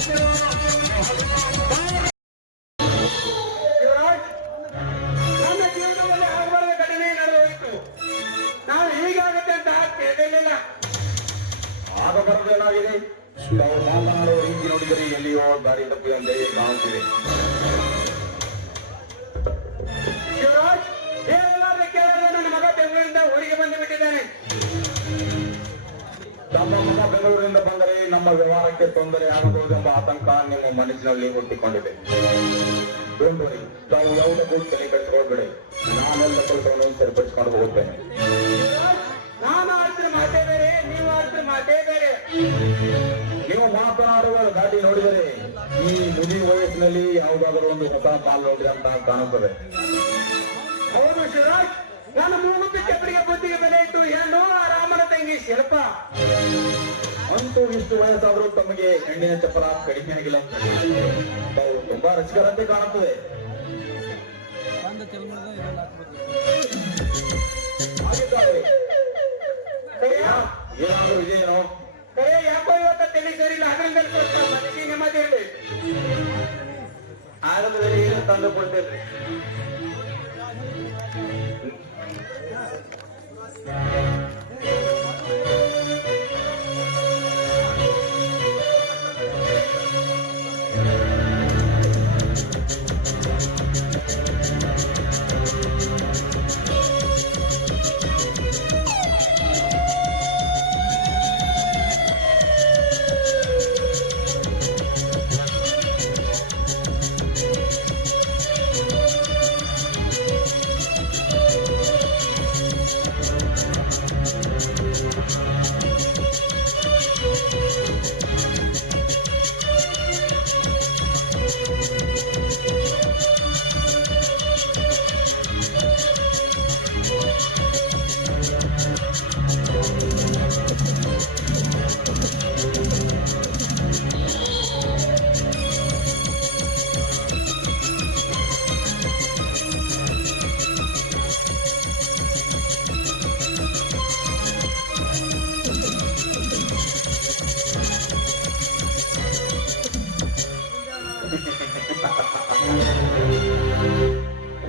ನನ್ನ ಜೀವನದಲ್ಲಿ ಆಗಬಾರದ ಘಟನೆ ನಡೆದೋಯಿತು. ನಾವು ಹೀಗಾಗುತ್ತೆ ಅಂತ ಕೇಳಲಿಲ್ಲ. ಆಗಬಾರದೇನಾಗಿದೆ? ಅವರು ಮಾತನಾಡುವ ರೀತಿ ನೋಡಿದರೆ ಎಲ್ಲಿಯೋ ದಾರಿ ತಪ್ಪಿದಂತೆ ಕಾಣುತ್ತಿದೆ. ಶಿವರಾಜ್, ಹೇಳಲಾದ ಕೇಳಲು ನನ್ನ ಮಗ ಬೆಂಗಳೂರಿಂದ ಊರಿಗೆ ಬಂದು ಬಿಟ್ಟಿದ್ದಾನೆ. ನಮ್ಮ ಮಗ ಬೆಂಗಳೂರಿಂದ ಬಂದರೆ ನಮ್ಮ ವ್ಯವಹಾರಕ್ಕೆ ತೊಂದರೆ ಆಗಬಹುದೆಂಬ ಆತಂಕ ನಿಮ್ಮ ಮನಸ್ಸಿನಲ್ಲಿ ಹುಟ್ಟಿಕೊಂಡಿದೆ. ಡೋಂಟ್ ವರಿ, ತಾವು ಯಾವುದಕ್ಕೂ ತಲೆ ಕೆಡಿಸಿಕೊಳ್ಳಬೇಡಿ. ನಾನೆಲ್ಲ ಕೆಲಸವನ್ನು ಸರಿಪಡಿಸಿಕೊಂಡು ಹೋಗುತ್ತೇನೆ. ನಾನು ಆಡ್ತಿರ ಮಾತೇ ಬೇರೆ, ನೀವು ಆಡ್ತಿರ ಮಾತೇ ಬೇರೆ. ನೀವು ಮಾತನಾಡುವ ದಾಟಿ ನೋಡಿದರೆ ಈ ಮುದಿ ವಯಸ್ಸಿನಲ್ಲಿ ಯಾವುದಾದರೂ ಒಂದು ಹೊಸ ಪಾಲು ನೋಡಿದೆ ಅಂತ ಕಾಣುತ್ತದೆ. ಹೌದು ಶಿವರಾಜ್, ನಾನು ಮೂಗುತ್ತಿ ಕೆಬ್ಬರಿಗೆ ಬುದ್ಧಿಗೆ ಬೆಲೆ ಇಟ್ಟು ಹೆಣ್ಣು ರಾಮನ ತಂಗಿ ಶಿಲ್ಪ. ಅಂತೂ ಇಷ್ಟು ವಯಸ್ಸಾದರೂ ತಮಗೆ ಹೆಣ್ಣಿನ ಚಪ್ಪರ ಕಡಿಮೆ ಆಗಿಲ್ಲ. ತಾವು ತುಂಬಾ ರಸಿಕರಂತೆ ಕಾಣುತ್ತದೆ. ಏನಾದರೂ ಇದೆಯೇನೋ? ಯಾಕೋ ಇವತ್ತ ತಲೆ ಸರಿಲ್ಲ, ಅದರಿಂದ ಸ್ವಲ್ಪ ಮನಸ್ಸಿಗೆ ನೆಮ್ಮದಿ ಇರಲಿ. ಆರಂಭದಲ್ಲಿ ಏನು ತಂದು ಕೊಡ್ತೇವೆ.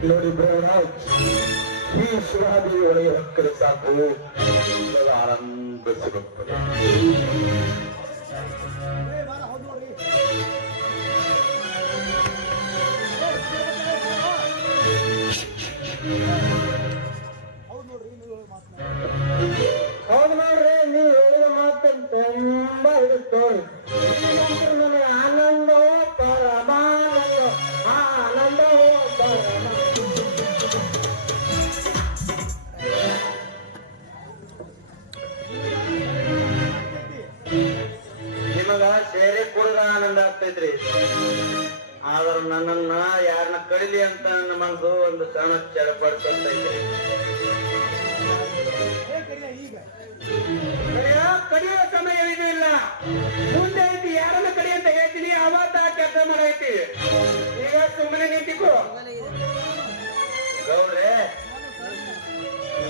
ನೋಡಿ ಬ್ರಹ್ಮರಾಜ್, ಈ ಶಿವಾದೇವಿ ಒಳಗೆ ಹೊಕ್ಕರೆ ಸಾಕು, ಆನಂದ ಸಿಗುತ್ತದೆ. ಹೌದು ನೋಡ್ರಿ, ನೀವು ಹೇಳಿದ ಮಾತು ತುಂಬಾ ಹಿಡಿತು. ನನಗೆ ಆನಂದವೋ ಪರಮಾನಂದ, ಆನಂದವೋ ಪರಮಾನಂದ. ನಿಮಗ ಸೇರೆ ಕುಡಿದ ಆನಂದ ಆಗ್ತೈತ್ರಿ. ಆದ್ರ ನನ್ನನ್ನ ಯಾರನ್ನ ಕಡಿಲಿ ಅಂತ ನನ್ನ ಮನಸ್ಸು ಒಂದು ಸಣ್ಣ ಚಡಪಡ್ತೈತ್ರಿ. ಕಡಿಯೋ ಸಮಯ ಇದು ಇಲ್ಲ. ಮುಂದೆ ಐತಿ, ಯಾರನ್ನ ಕಡಿ ಅಂತ ಹೇಳ್ತೀನಿ, ಅವತ್ತ ಕೆಲಸ ಮಾಡೈತಿ. ಈಗ ಸುಮ್ಮನೆ ನಿಂತಿಕೋ. ಗೌಡ್ರೆ,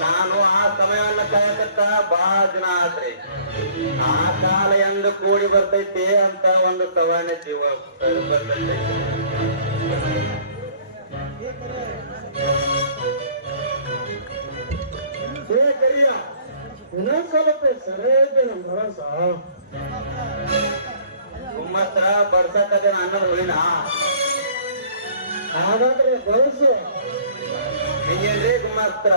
ನಾನು ಆ ಸಮಯವನ್ನ ಕಾಯಕತ್ತ ಬಹಳ ದಿನ ಆದ್ರಿ. ಆ ಕಾಲ ಎಂದು ಕೂಡಿ ಬರ್ತೈತಿ ಅಂತ ಒಂದು ಸವಾನೆ ಜೀವ ಬರ್ತೈತಿ. ಇನ್ನೊಂದ್ ಸ್ವಲ್ಪ ಸರಿ ಐತೆ ನಮ್ ಭರಸ. ಗುಮ್ಮಸ್ತ ಬಡ್ಸಕ್ಕದೇನ ಅನ್ನೋದು ಹುಳಿನ ಹಾಗಾದ್ರೆ ಬಳಸು. ಹಿಂಗೇನ್ರಿ ಗುಮ್ಮಸ್ತ?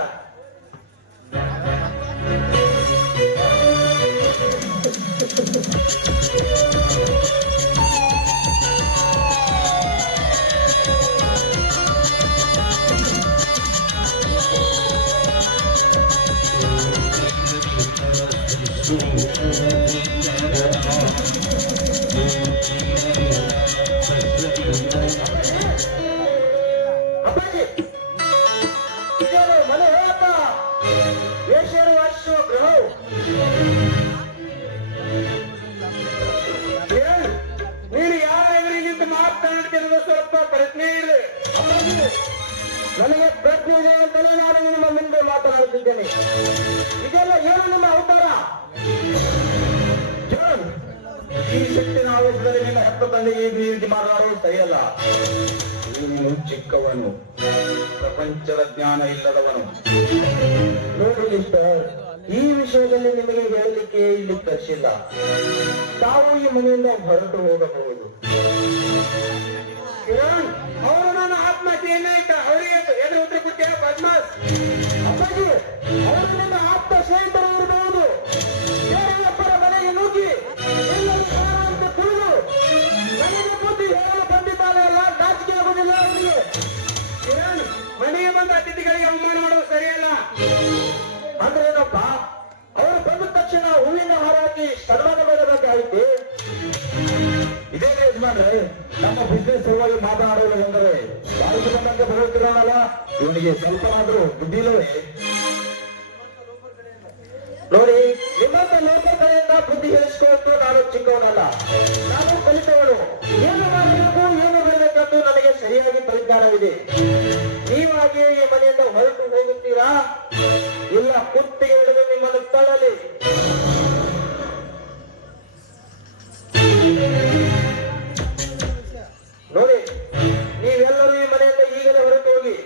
ನೀನು ಯಾರಿಗಿಂತ ಮಾತನಾಡ್ತಿರುವ ಸ್ವಲ್ಪ ಪ್ರಶ್ನೆ ಇದೆ. ನನಗೆ ಪ್ರಶ್ನೆ ಇದೆ ಅಂತಲೇ ನಾನು ನಿಮ್ಮ ಮುಂದೆ ಮಾತನಾಡುತ್ತಿದ್ದೇನೆ. ಇದೆಲ್ಲ ಏನು ನಿಮ್ಮ ಅವತಾರ? ಈ ಶಕ್ತಿನ ಆವೇಶದಲ್ಲಿ ನಿನ್ನ ಹೆತ್ತ ತಂದೆಗೆ ಈ ರೀತಿ ಮಾತನಾಡುವುದು ಸರಿಯಲ್ಲ. ನೀನು ಚಿಕ್ಕವನು, ಪ್ರಪಂಚದ ಜ್ಞಾನ ಇಲ್ಲದವನು. ನೋಡಿ ಮಿಸ್ಟರ್, ಈ ವಿಷಯದಲ್ಲಿ ನಿಮಗೆ ಹೇಳಲಿಕ್ಕೆ ಇಲ್ಲಿ ಕರ್ಸಿಲ್ಲ. ತಾವು ಈ ಮನೆಯಿಂದ ಹೊರಟು ಹೋಗಬಹುದು. ಕಿರಣ್, ಅವರು ನನ್ನ ಆತ್ಮಹತ್ಯೆಯನ್ನ ಅವರಿಗೆ ಎದುರು ಉತ್ತರ ಕೊಟ್ಟೆ ಬದ್ಮಾಸ್. ಅಪ್ಪಾಜಿ, ಅವರು ನಿಮ್ಮ ಆಪ್ತ ಸ್ನೇಹಿತರು ಇರಬಹುದು. ಬೇರೆಯೊಬ್ಬರ ಮನೆಗೆ ನುಗ್ಗಿ ಎಲ್ಲರೂ ಕಾಣ ಅಂತ ತಿಳಿದು ನನಗೆ ಬುದ್ಧಿ ಹೇಳಲು ಬಂದಿದ್ದಾನೆ ಅಲ್ಲ, ನಾಚಿಕೆ ಆಗುವುದಿಲ್ಲ ಅವರಿಗೆ. ಕಿರಣ್, ಮನೆಗೆ ಬಂದ ಅತಿಥಿಗಳಿಗೆ ಅವಮಾನ ಮಾಡುವುದು ಸರಿಯಲ್ಲ. ಅಂದ್ರೆ ಏನಪ್ಪ, ಅವರು ಬಂದ ತಕ್ಷಣ ಹೂವಿನ ಹಾರ ಹಾಕಿ ಸನ್ಮಾನ ಮಾಡಬೇಕಾಯಿತು. ಇದೇ ಯಜಮಾನ್ರೆ, ನಮ್ಮ ಬಿಸ್ನೆಸ್ ಸಲುವಾಗಿ ಮಾತನಾಡುವುದು ಎಂದರೆ ಬಾಳಿಗೆ ಬಂದಂತೆ ಬರುತ್ತಿರೋಣಲ್ಲ, ಇವನಿಗೆ ಸ್ವಲ್ಪ ಆದ್ರೂ ಬುದ್ಧಿ ಇಲ್ಲವೇ? ನೋಡಿ, ನಿಮ್ಮಂತ ಲೋಕಲ್ ಕಡೆಯಿಂದ ಬುದ್ಧಿ ಹೇಳಿಸಿಕೊಂಡು ನಾನು ಚಿಕ್ಕವನಲ್ಲ, ನಾನು ಕಲಿತವನು. ಏನು ಮಾಡಬೇಕು ಏನು ಬರಬೇಕೆಂದು ನನಗೆ ಸರಿಯಾಗಿ ಪರಿಜ್ಞಾನವಿದೆ. ನೀವಾಗಿಯೇ ಈ ಮನೆಯಿಂದ ಹೊರಟು ಹೋಗುತ್ತೀರಾ, ಇಲ್ಲ ಕುತ್ತಿಗೆ ಹಿಡಿದು ನಿಮ್ಮನ್ನು ತಳ್ಳಲಿ. ನೋಡಿ, ನೀವೆಲ್ಲರೂ ಈ ಮನೆಯಿಂದ ಈಗಲೇ ಹೊರಟು ಹೋಗಿ.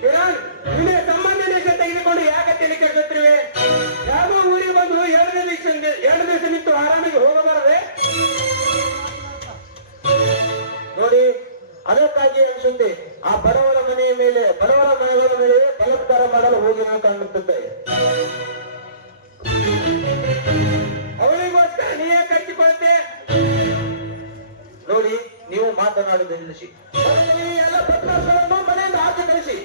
ಕಿರಣ್, ನಿಮಗೆ ಸಂಬಂಧ ತೆಗೆದುಕೊಂಡು ಯಾಕೆ ತಲೆ ಕೆಡಿಸುತ್ತಿರುವೆ? ಯಾವ ಊರಿಗೆ ಬಂದು 2 ದಿವಸ ನಿಂತು ಆರಾಮಿಗೆ ಹೋಗಬಾರದೆ? ನೋಡಿ, ಅದಕ್ಕಾಗಿ ಅನಿಸುತ್ತೆ ಆ ಬಡವರ ಮನೆಯ ಮೇಲೆ ಬಲಾತ್ಕಾರ ಮಾಡಲು ಹೋಗಿರೋ ಕಾಣುತ್ತದೆ. ಅವಳಿಗೋಸ್ಕರ ನೀವೇ ಕಚ್ಚಿಕೊಳ್ಳುತ್ತೆ. ನೋಡಿ, ನೀವು ಮಾತನಾಡುವುದು ನಿಲ್ಲಿಸಿ. ಈ ಎಲ್ಲ ಪತ್ರಗಳನ್ನು ಮನೆಯಿಂದ ಆಚೆ ಕಳಿಸಿ.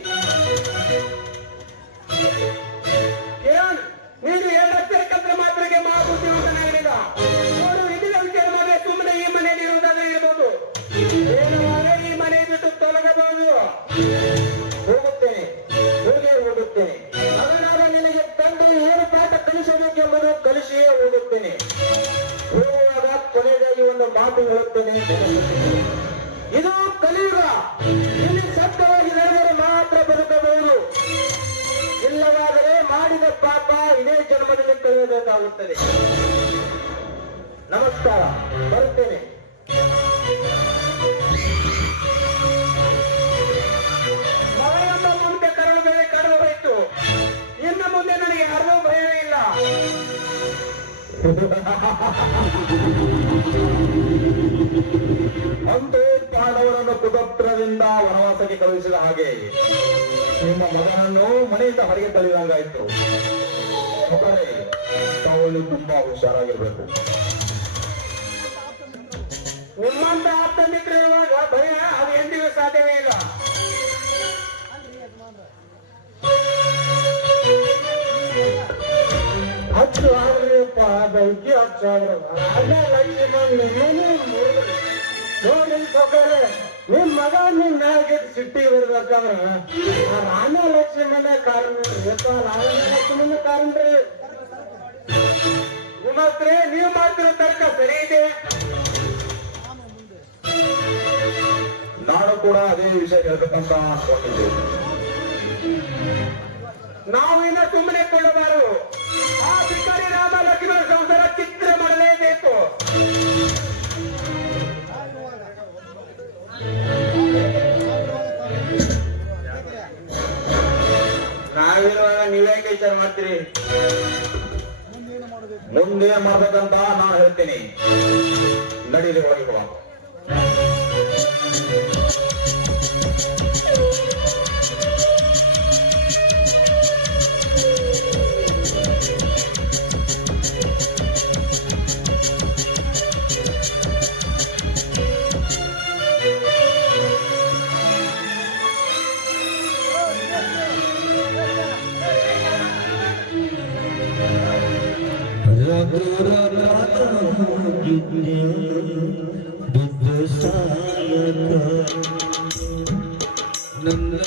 ಕಿರಣ್, ನೀನು 2 ಅಕ್ಷರ ಕಲ್ತ್ರ ಮಾತ್ರಕ್ಕೆ ಮಹಾಬುದ್ಧಿವಂತನಾಗಿಲ್ಲ. ನೋಡು, ಇದಿನ ವಿಚಾರ ಮಾಡಿದ್ರೆ ಸುಮ್ಮನೆ ಈ ಮನೆಯಲ್ಲಿ ಇರುವುದಾದ್ರೆ ಇರಬಹುದು. ಏನವಾದ್ರೆ ಈ ಮನೆ ಬಿಟ್ಟು ತೊಲಗಬಹುದು. ಹೋಗುತ್ತೇನೆ, ಹೋಗುತ್ತೇನೆ. ಅದನಾದ ನಿನಗೆ ತಂದೆ ಏನು ಪಾಠ ಕಲಿಸಬೇಕೆಂಬುದು ಕಲಿಸಿಯೇ ಹೋಗುತ್ತೇನೆ. ಹೋಗುವಾಗ ಕೊನೆಗಾಗಿ ಒಂದು ಮಾತು ಹೇಳುತ್ತೇನೆ. ಇದು ಕಲಿಯುಗ. ಇಲ್ಲಿ ಸತ್ಯವಾಗಿ ನಡೆದರೆ ಮಾತ್ರ ಬದುಕಬಹುದು. ಇಲ್ಲವಾದರೆ ಮಾಡಿದ ಪಾಪ ಇದೇ ಜನ್ಮದಲ್ಲಿ ಕಳೆಯಬೇಕಾಗುತ್ತದೆ. ನಮಸ್ಕಾರ, ಬರುತ್ತೇನೆ. ಮಗಳೆಂಬ ಮಮತೆ ಕರಳು ಬೆಳೆ ಕಳೆದು ಹೋಯಿತು. ಇನ್ನು ಮುಂದೆ ನನಗೆ ಯಾರಿಗೂ ಭಯವೇ ಇಲ್ಲ. ಅಂತೂ ಪಾಂಡವರನ್ನು ಕುತಂತ್ರದಿಂದ ವನವಾಸಕ್ಕೆ ಕಳುಹಿಸಿದ ಹಾಗೆ ನಿಮ್ಮ ಮಗನನ್ನು ಮನೆಯಿಂದ ಹೊರಗೆ ತಳ್ಳಿದಂಗಾಯ್ತು. ಮಕ್ಕಳೇ, ತಾವು ತುಂಬಾ ಹುಷಾರಾಗಿರ್ಬೇಕು. ನಿಮ್ಮಂತ ಆಪ್ತಮಿತ್ರ ಇರುವಾಗ ಭಯ ಅದು ಎಂದಿಗೂ ಸಾಧ್ಯವೇ ಇಲ್ಲ. ಹತ್ತು ಆಗ್ರಪ್ಪ, ಬೆಂಕಿ ಹಚ್ಚಾಗ್ರ ನೋಡಿ ಸೊಕರೆ. ನಿಮ್ ಮಗ ನಿಮ್ ಮ್ಯಾಗೆ ಸಿಟ್ಟಿಗೆ ಬರ್ಬೇಕಂದ್ರ ರಾಮ ಲಕ್ಷ್ಮಣ ಕಾರಣ ಲಕ್ಷ್ಮಣ ಕಾರಣ ರೀ. ಗುಣಸ್ತ್ರೀ, ನೀವು ಮಾಡ್ತಿರೋ ತರ್ಕ ಸರಿ ಇದೆ. ನಾನು ಕೂಡ ಅದೇ ವಿಷಯ ಹೇಳ್ಬೇಕಂತ ಅನ್ಕೊಂಡಿದ್ದೆ. ನಾವು ಇನ್ನ ಸುಮ್ಮನೆ ಕೊಳ್ಳಬಾರದು. ಆ ಭಿಕಾರಿ ರಾಮ ಲಕ್ಷ್ಮಣ ಸಂಸಾರ ಚಿತ್ರ ಮಾಡಲೇಬೇಕು. ನಾವಿರುವಾಗ ನೀವ್ಯಾಕೆ ವಿಚಾರ ಮಾಡ್ತೀರಿ? ಮುಂದೆ ಮಾಡ್ಬೇಕಂತ ನಾನು ಹೇಳ್ತೀನಿ. ನಡೀಲಿ ಒಳಗೆ ಬಾ. ನನ್ನ